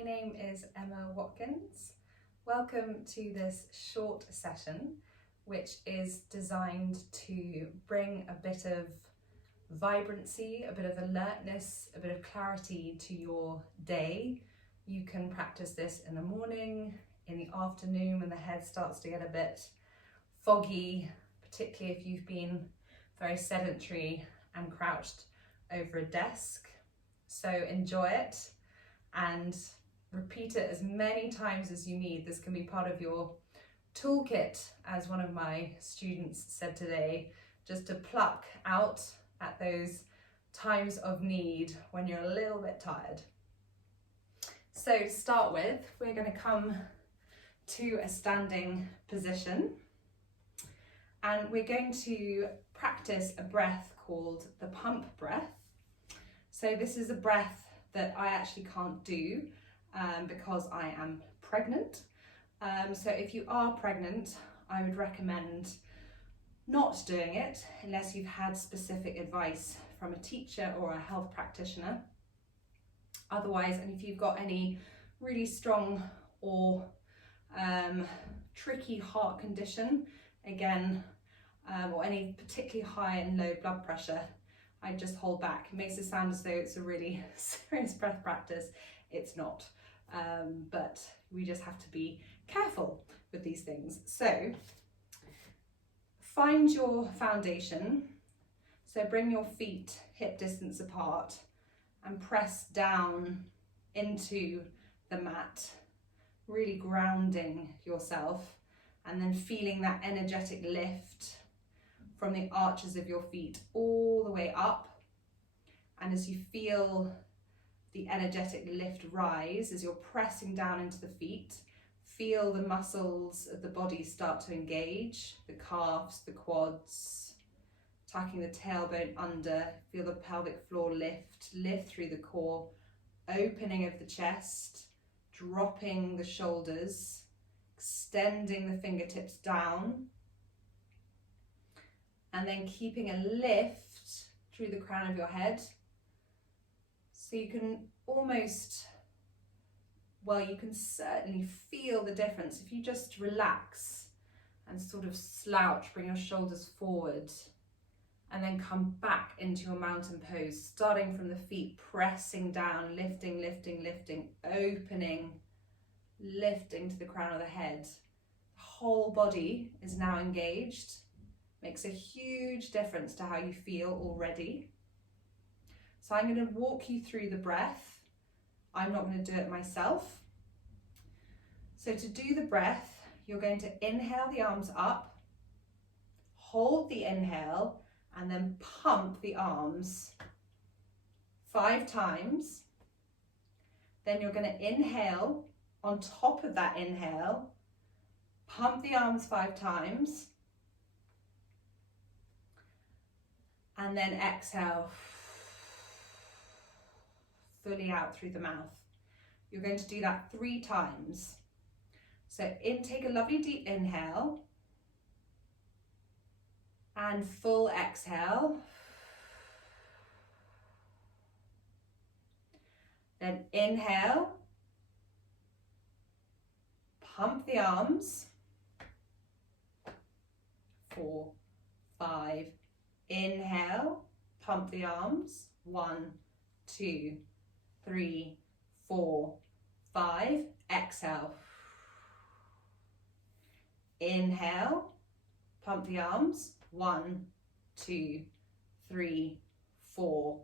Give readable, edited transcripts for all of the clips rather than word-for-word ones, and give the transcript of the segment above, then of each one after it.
my name is Emma Watkins. Welcome to this short session, which is designed to bring a bit of vibrancy, a bit of alertness, a bit of clarity to your day. You can practice this in the morning, in the afternoon when the head starts to get a bit foggy, particularly if you've been very sedentary and crouched over a desk. So enjoy it and repeat it as many times as you need. This can be part of your toolkit, as one of my students said today, just to pluck out at those times of need when you're a little bit tired. So to start with, we're going to come to a standing position, and we're going to practice a breath called the pump breath. So this is a breath that I actually can't do because I am pregnant. So if you are pregnant, I would recommend not doing it unless you've had specific advice from a teacher or a health practitioner. Otherwise, and if you've got any really strong or tricky heart condition, again, or any particularly high and low blood pressure, I just hold back. It makes it sound as though it's a really serious breath practice. It's not, but we just have to be careful with these things. So find your foundation. So bring your feet hip distance apart and press down into the mat, really grounding yourself, and then feeling that energetic lift from the arches of your feet all the way up. And as you feel the energetic lift rise, as you're pressing down into the feet, feel the muscles of the body start to engage, the calves, the quads, tucking the tailbone under, feel the pelvic floor lift through the core, opening of the chest, dropping the shoulders, extending the fingertips down, and then keeping a lift through the crown of your head. So you can almost, well, you can certainly feel the difference if you just relax and sort of slouch, bring your shoulders forward, and then come back into your mountain pose, starting from the feet, pressing down, lifting, lifting, lifting, opening, lifting to the crown of the head. The whole body is now engaged. Makes a huge difference to how you feel already. So I'm going to walk you through the breath. I'm not going to do it myself. So to do the breath, you're going to inhale the arms up, hold the inhale, and then pump the arms 5 times. Then you're going to inhale. On top of that inhale, pump the arms 5 times. And then exhale fully out through the mouth. You're going to do that 3 times. So take a lovely deep inhale and full exhale. Then inhale, pump the arms, 4, 5, inhale, pump the arms, 1, 2, 3, 4, 5, exhale. Inhale, pump the arms, 1, 2, 3, 4,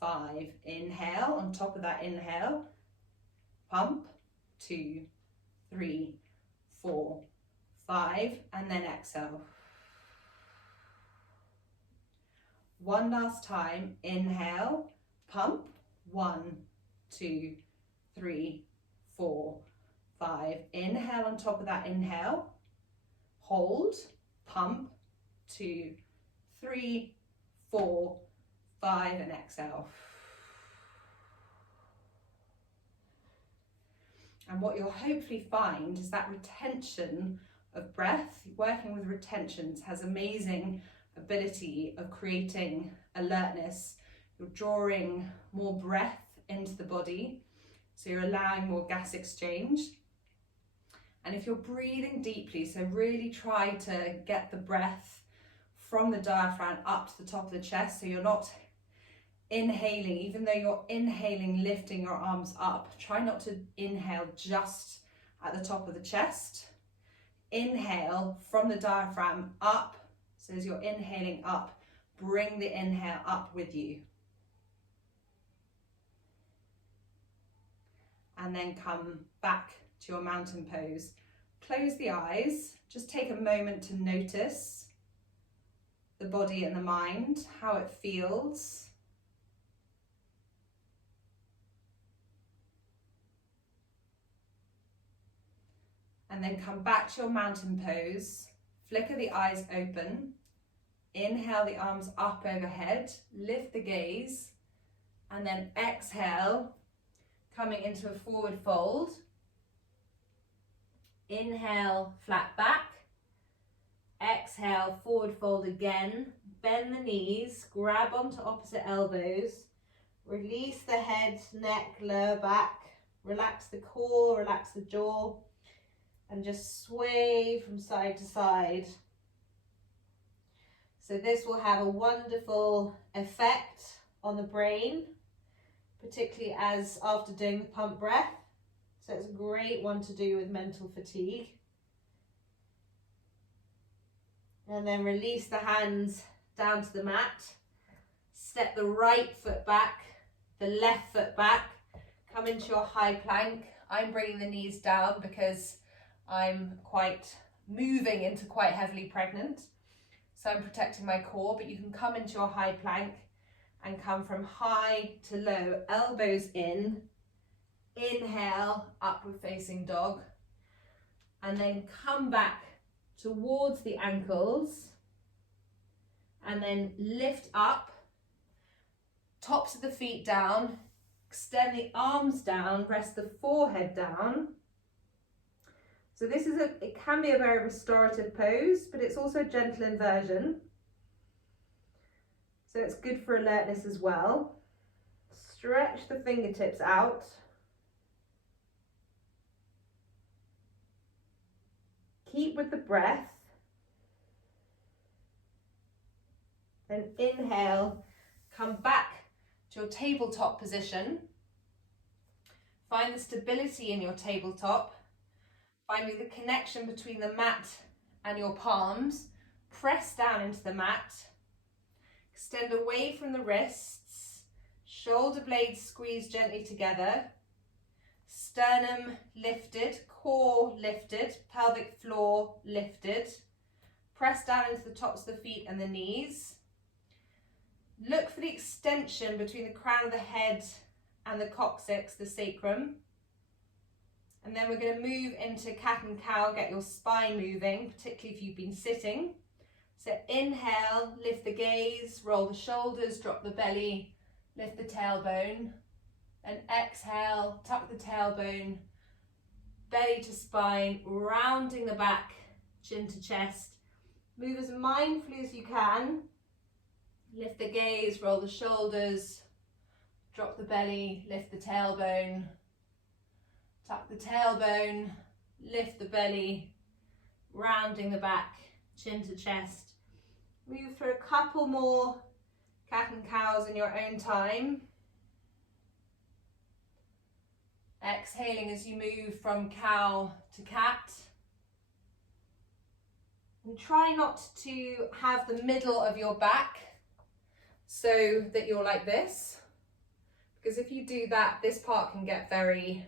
5, inhale, on top of that inhale, pump, 2, 3, 4, 5, and then exhale. One last time, inhale, pump, 1, 2, 3, 4, 5. Inhale on top of that inhale, hold, pump, 2, 3, 4, 5, and exhale. And what you'll hopefully find is that retention of breath, working with retentions, has amazing ability of creating alertness. You're drawing more breath into the body, So you're allowing more gas exchange. And if you're breathing deeply, so really try to get the breath from the diaphragm up to the top of the chest, so you're not inhaling, even though you're inhaling, lifting your arms up, try not to inhale just at the top of the chest. Inhale from the diaphragm up, so as you're inhaling up, bring the inhale up with you. And then come back to your mountain pose. Close the eyes, just take a moment to notice the body and the mind, how it feels. And then come back to your mountain pose, flicker the eyes open, inhale the arms up overhead, lift the gaze, and then exhale, coming into a forward fold. Inhale, flat back, exhale, forward fold again, bend the knees, grab onto opposite elbows, release the head, neck, lower back, relax the core, relax the jaw, and just sway from side to side. So this will have a wonderful effect on the brain, particularly as after doing the pump breath. So it's a great one to do with mental fatigue. And then release the hands down to the mat. Step the right foot back, the left foot back. Come into your high plank. I'm bringing the knees down because I'm moving into quite heavily pregnant. So I'm protecting my core, but you can come into your high plank and come from high to low, elbows in, inhale, upward facing dog, and then come back towards the ankles, and then lift up, tops of the feet down, extend the arms down, rest the forehead down. So this is it can be a very restorative pose, but it's also a gentle inversion. So it's good for alertness as well. Stretch the fingertips out. Keep with the breath. Then inhale, come back to your tabletop position. Find the stability in your tabletop. Finding the connection between the mat and your palms. Press down into the mat. Extend away from the wrists. Shoulder blades squeeze gently together. Sternum lifted, core lifted, pelvic floor lifted. Press down into the tops of the feet and the knees. Look for the extension between the crown of the head and the coccyx, the sacrum. And then we're going to move into cat and cow, get your spine moving, particularly if you've been sitting. So inhale, lift the gaze, roll the shoulders, drop the belly, lift the tailbone. And exhale, tuck the tailbone, belly to spine, rounding the back, chin to chest. Move as mindfully as you can. Lift the gaze, roll the shoulders, drop the belly, lift the tailbone. Tuck the tailbone, lift the belly, rounding the back, chin to chest. Move through a couple more cat and cows in your own time. Exhaling as you move from cow to cat. And try not to have the middle of your back so that you're like this. Because if you do that, this part can get very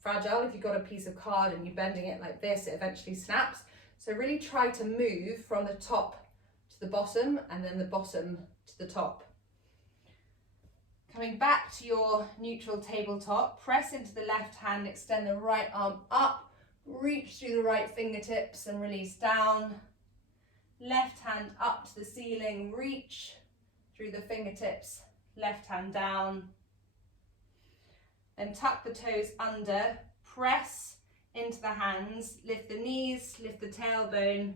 fragile. If you've got a piece of card and you're bending it like this, it eventually snaps. So really try to move from the top to the bottom and then the bottom to the top. Coming back to your neutral tabletop, press into the left hand, extend the right arm up, reach through the right fingertips and release down. Left hand up to the ceiling, reach through the fingertips, left hand down. Then tuck the toes under, press into the hands, lift the knees, lift the tailbone,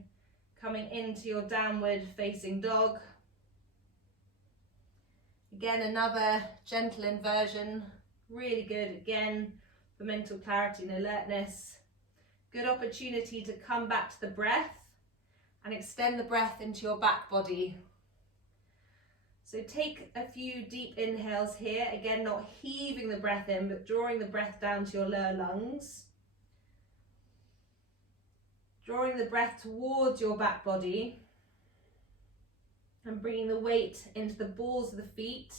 coming into your downward facing dog. Again, another gentle inversion, really good. Again, for mental clarity and alertness. Good opportunity to come back to the breath and extend the breath into your back body. So take a few deep inhales here. Again, not heaving the breath in, but drawing the breath down to your lower lungs. Drawing the breath towards your back body and bringing the weight into the balls of the feet.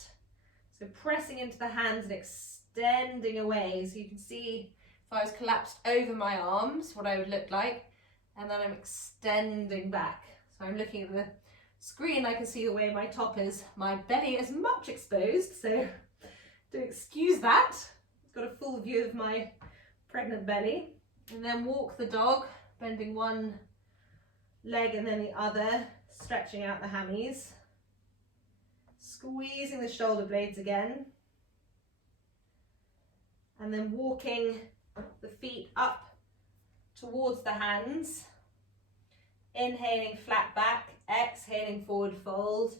So pressing into the hands and extending away. So you can see if I was collapsed over my arms, what I would look like. And then I'm extending back. So I'm looking at the screen, I can see the way my top is. My belly is much exposed, so do excuse that. It's got a full view of my pregnant belly. And then walk the dog, bending one leg and then the other, stretching out the hammies. Squeezing the shoulder blades again. And then walking the feet up towards the hands. Inhaling flat back, exhaling forward fold.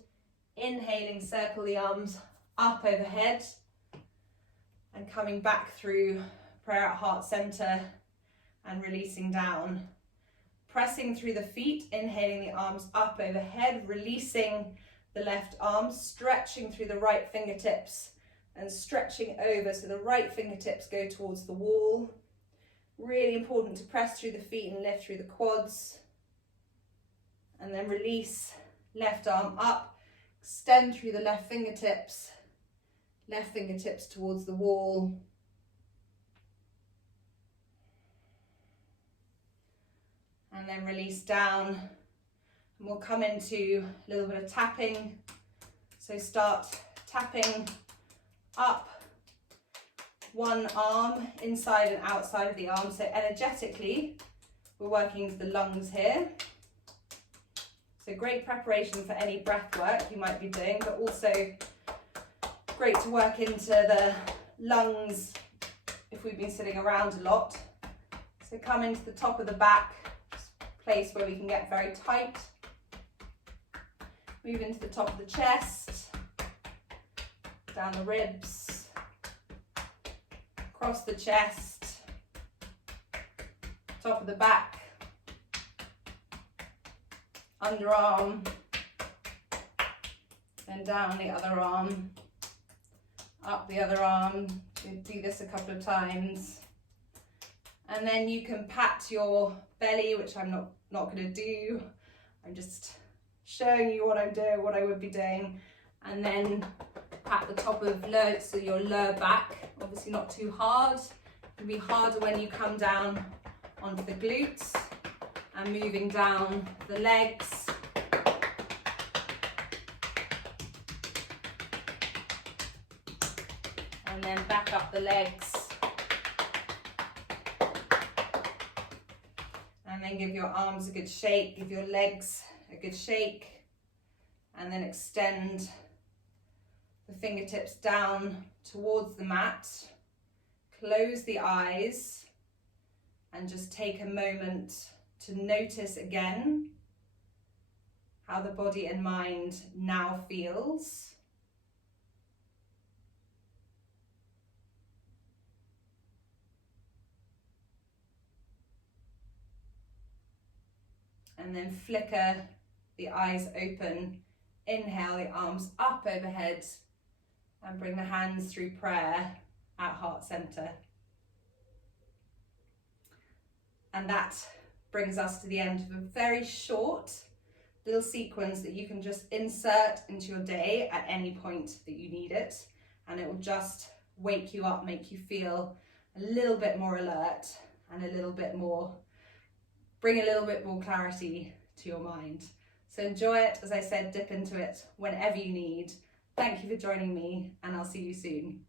Inhaling circle the arms up overhead. And coming back through prayer at heart center and releasing down. Pressing through the feet, inhaling the arms up overhead, releasing the left arm, stretching through the right fingertips and stretching over so the right fingertips go towards the wall. Really important to press through the feet and lift through the quads. And then release, left arm up, extend through the left fingertips towards the wall. And then release down. And we'll come into a little bit of tapping. So start tapping up one arm inside and outside of the arm. So energetically, we're working into the lungs here. So great preparation for any breath work you might be doing, but also great to work into the lungs if we've been sitting around a lot. So come into the top of the back, place where we can get very tight. Move into the top of the chest, down the ribs, across the chest, top of the back, underarm, then down the other arm, up the other arm. Do this a couple of times. And then you can pat your belly, which I'm not going to do. I'm just showing you what I'm doing, what I would be doing. And then pat the top of so your lower back, obviously not too hard. It can be harder when you come down onto the glutes and moving down the legs. And then back up the legs. And then give your arms a good shake, give your legs a good shake. And then extend the fingertips down towards the mat. Close the eyes and just take a moment to notice again how the body and mind now feels. And then flicker the eyes open. Inhale the arms up overhead and bring the hands through prayer at heart center. And that brings us to the end of a very short little sequence that you can just insert into your day at any point that you need it. And it will just wake you up, make you feel a little bit more alert and a little bit more, bring a little bit more clarity to your mind. So enjoy it. As I said, dip into it whenever you need. Thank you for joining me, and I'll see you soon.